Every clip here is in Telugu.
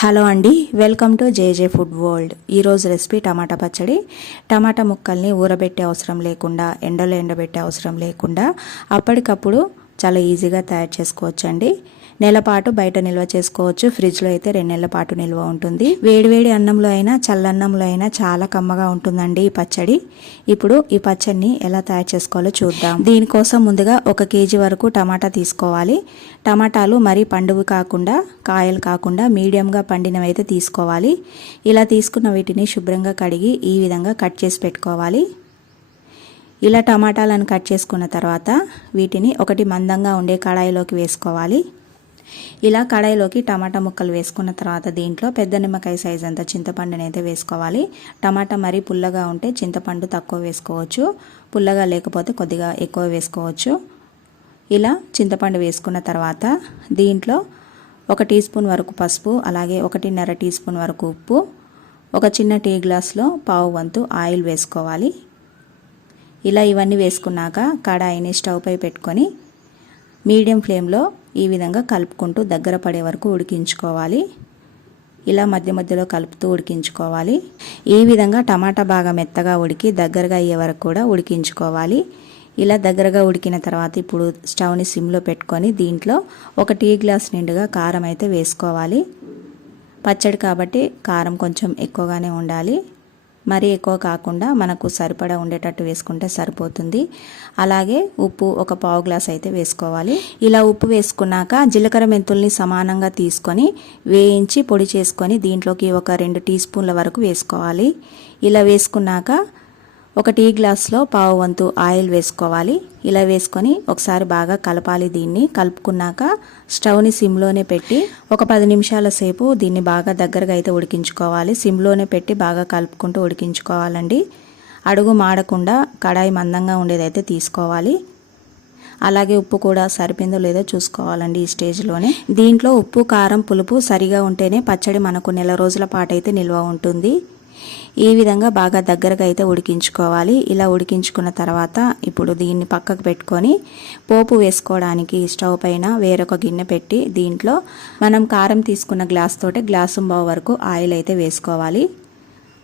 హలో అండి welcome to JJ food world. ఈరోజు రెసిపీ టమాటా పచ్చడి. టమాటా ముక్కల్ని ఊరబెట్టే అవసరం లేకుండా ఎండలో ఎండబెట్టే అవసరం లేకుండా అప్పటికప్పుడు చాలా ఈజీగా తయారు చేసుకోవచ్చండి. నెల పాటు బయట నిల్వ చేసుకోవచ్చు. ఫ్రిడ్జ్లో అయితే రెండు నెలల పాటు నిల్వ ఉంటుంది. వేడివేడి అన్నంలో అయినా చల్లన్నంలో అయినా చాలా కమ్మగా ఉంటుందండి ఈ పచ్చడి. ఇప్పుడు ఈ పచ్చడిని ఎలా తయారు చేసుకోవాలో చూద్దాం. దీనికోసం ముందుగా ఒక కేజీ వరకు టమాటా తీసుకోవాలి. టమాటాలు మరీ పండువి కాకుండా కాయలు కాకుండా మీడియంగా పండినవి అయితే తీసుకోవాలి. ఇలా తీసుకున్న వీటిని శుభ్రంగా కడిగి ఈ విధంగా కట్ చేసి పెట్టుకోవాలి. ఇలా టమాటాలను కట్ చేసుకున్న తర్వాత వీటిని ఒకటి మందంగా ఉండే కడాయిలోకి వేసుకోవాలి. ఇలా కడాయిలోకి టమాటా ముక్కలు వేసుకున్న తర్వాత దీంట్లో పెద్ద నిమ్మకాయ సైజ్ అంత చింతపండుని అయితే వేసుకోవాలి. టమాటా మరీ పుల్లగా ఉంటే చింతపండు తక్కువ వేసుకోవచ్చు. పుల్లగా లేకపోతే కొద్దిగా ఎక్కువ వేసుకోవచ్చు. ఇలా చింతపండు వేసుకున్న తర్వాత దీంట్లో ఒక టీ స్పూన్ వరకు పసుపు అలాగే ఒకటిన్నర టీ స్పూన్ వరకు ఉప్పు ఒక చిన్న టీ గ్లాస్లో పావు వంతు ఆయిల్ వేసుకోవాలి. ఇలా ఇవన్నీ వేసుకున్నాక కడాయిని స్టవ్ పై పెట్టుకొని మీడియం ఫ్లేమ్లో ఈ విధంగా కలుపుకుంటూ దగ్గర పడే వరకు ఉడికించుకోవాలి. ఇలా మధ్య మధ్యలో కలుపుతూ ఉడికించుకోవాలి. ఈ విధంగా టమాటా బాగా మెత్తగా ఉడికి దగ్గరగా అయ్యే వరకు కూడా ఉడికించుకోవాలి. ఇలా దగ్గరగా ఉడికిన తర్వాత ఇప్పుడు స్టవ్ని సిమ్లో పెట్టుకొని దీంట్లో ఒక టీ గ్లాస్ నిండుగా కారం అయితే వేసుకోవాలి. పచ్చడి కాబట్టి కారం కొంచెం ఎక్కువగానే ఉండాలి. మరీ ఎక్కువ కాకుండా మనకు సరిపడా ఉండేటట్టు వేసుకుంటే సరిపోతుంది. అలాగే ఉప్పు ఒక పావు గ్లాస్ అయితే వేసుకోవాలి. ఇలా ఉప్పు వేసుకున్నాక జీలకర్ర మెంతుల్ని సమానంగా తీసుకొని వేయించి పొడి చేసుకొని దీంట్లోకి ఒక రెండు టీ స్పూన్ల వరకు వేసుకోవాలి. ఇలా వేసుకున్నాక ఒక టీ గ్లాస్లో పావు వంతు ఆయిల్ వేసుకోవాలి. ఇలా వేసుకొని ఒకసారి బాగా కలపాలి దీన్ని. కలుపుకున్నాక స్టవ్ని సిమ్లోనే పెట్టి ఒక పది నిమిషాల సేపు దీన్ని బాగా దగ్గరగా అయితే ఉడికించుకోవాలి. సిమ్లోనే పెట్టి బాగా కలుపుకుంటూ ఉడికించుకోవాలండి. అడుగు మాడకుండా కడాయి మందంగా ఉండేదైతే తీసుకోవాలి. అలాగే ఉప్పు కూడా సరిపోయిందో లేదో చూసుకోవాలండి ఈ స్టేజ్లోనే. దీంట్లో ఉప్పు కారం పులుపు సరిగా ఉంటేనే పచ్చడి మనకు నెల రోజుల పాటు అయితే నిల్వ ఉంటుంది. ఈ విధంగా బాగా దగ్గరగా అయితే ఉడికించుకోవాలి. ఇలా ఉడికించుకున్న తర్వాత ఇప్పుడు దీన్ని పక్కకు పెట్టుకొని పోపు వేసుకోవడానికి స్టవ్ పైన వేరొక గిన్నె పెట్టి దీంట్లో మనం కారం తీసుకున్న గ్లాస్ తోటి గ్లాసు బావు వరకు ఆయిల్ అయితే వేసుకోవాలి.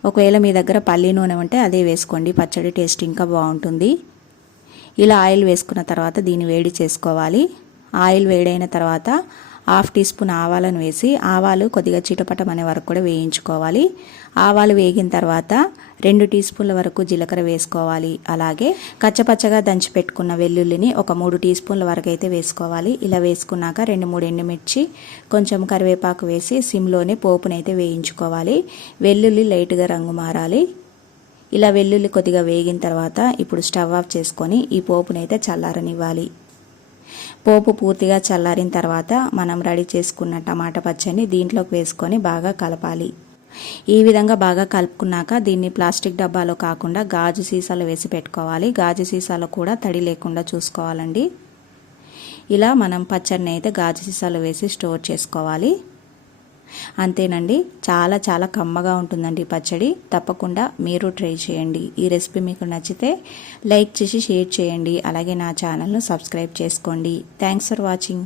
ఒకవేళ మీ దగ్గర పల్లి నూనె ఉంటే అదే వేసుకోండి. పచ్చడి టేస్ట్ ఇంకా బాగుంటుంది. ఇలా ఆయిల్ వేసుకున్న తర్వాత దీన్ని వేడి చేసుకోవాలి. ఆయిల్ వేడైన తర్వాత హాఫ్ టీ స్పూన్ ఆవాలను వేసి ఆవాలు కొద్దిగా చిటపటం అనే వరకు కూడా వేయించుకోవాలి. ఆవాలు వేగిన తర్వాత రెండు టీ స్పూన్ల వరకు జీలకర్ర వేసుకోవాలి. అలాగే కచ్చపచ్చగా దంచి పెట్టుకున్న వెల్లుల్లిని ఒక మూడు టీ స్పూన్ల వరకు అయితే వేసుకోవాలి. ఇలా వేసుకున్నాక రెండు మూడు ఎండుమిర్చి కొంచెం కరివేపాకు వేసి సిమ్లోనే పోపునైతే వేయించుకోవాలి. వెల్లుల్లి లైట్గా రంగు మారాలి. ఇలా వెల్లుల్లి కొద్దిగా వేగిన తర్వాత ఇప్పుడు స్టవ్ ఆఫ్ చేసుకొని ఈ పోపునైతే చల్లారనివ్వాలి. పోపు పూర్తిగా చల్లారిన తర్వాత మనం రెడీ చేసుకున్న టమాటా పచ్చడిని దీంట్లోకి వేసుకొని బాగా కలపాలి. ఈ విధంగా బాగా కలుపుకున్నాక దీన్ని ప్లాస్టిక్ డబ్బాలో కాకుండా గాజు సీసాలో వేసి పెట్టుకోవాలి. గాజు సీసాలో కూడా తడి లేకుండా చూసుకోవాలండి. ఇలా మనం పచ్చడిని అయితే గాజు సీసాలో వేసి స్టోర్ చేసుకోవాలి. అంతేనండి. చాలా చాలా కమ్మగా ఉంటుందండి పచ్చడి. తప్పకుండా మీరు ట్రై చేయండి. ఈ రెసిపీ మీకు నచ్చితే లైక్ చేసి షేర్ చేయండి. అలాగే నా ఛానల్ను సబ్స్క్రైబ్ చేసుకోండి. Thanks for watching.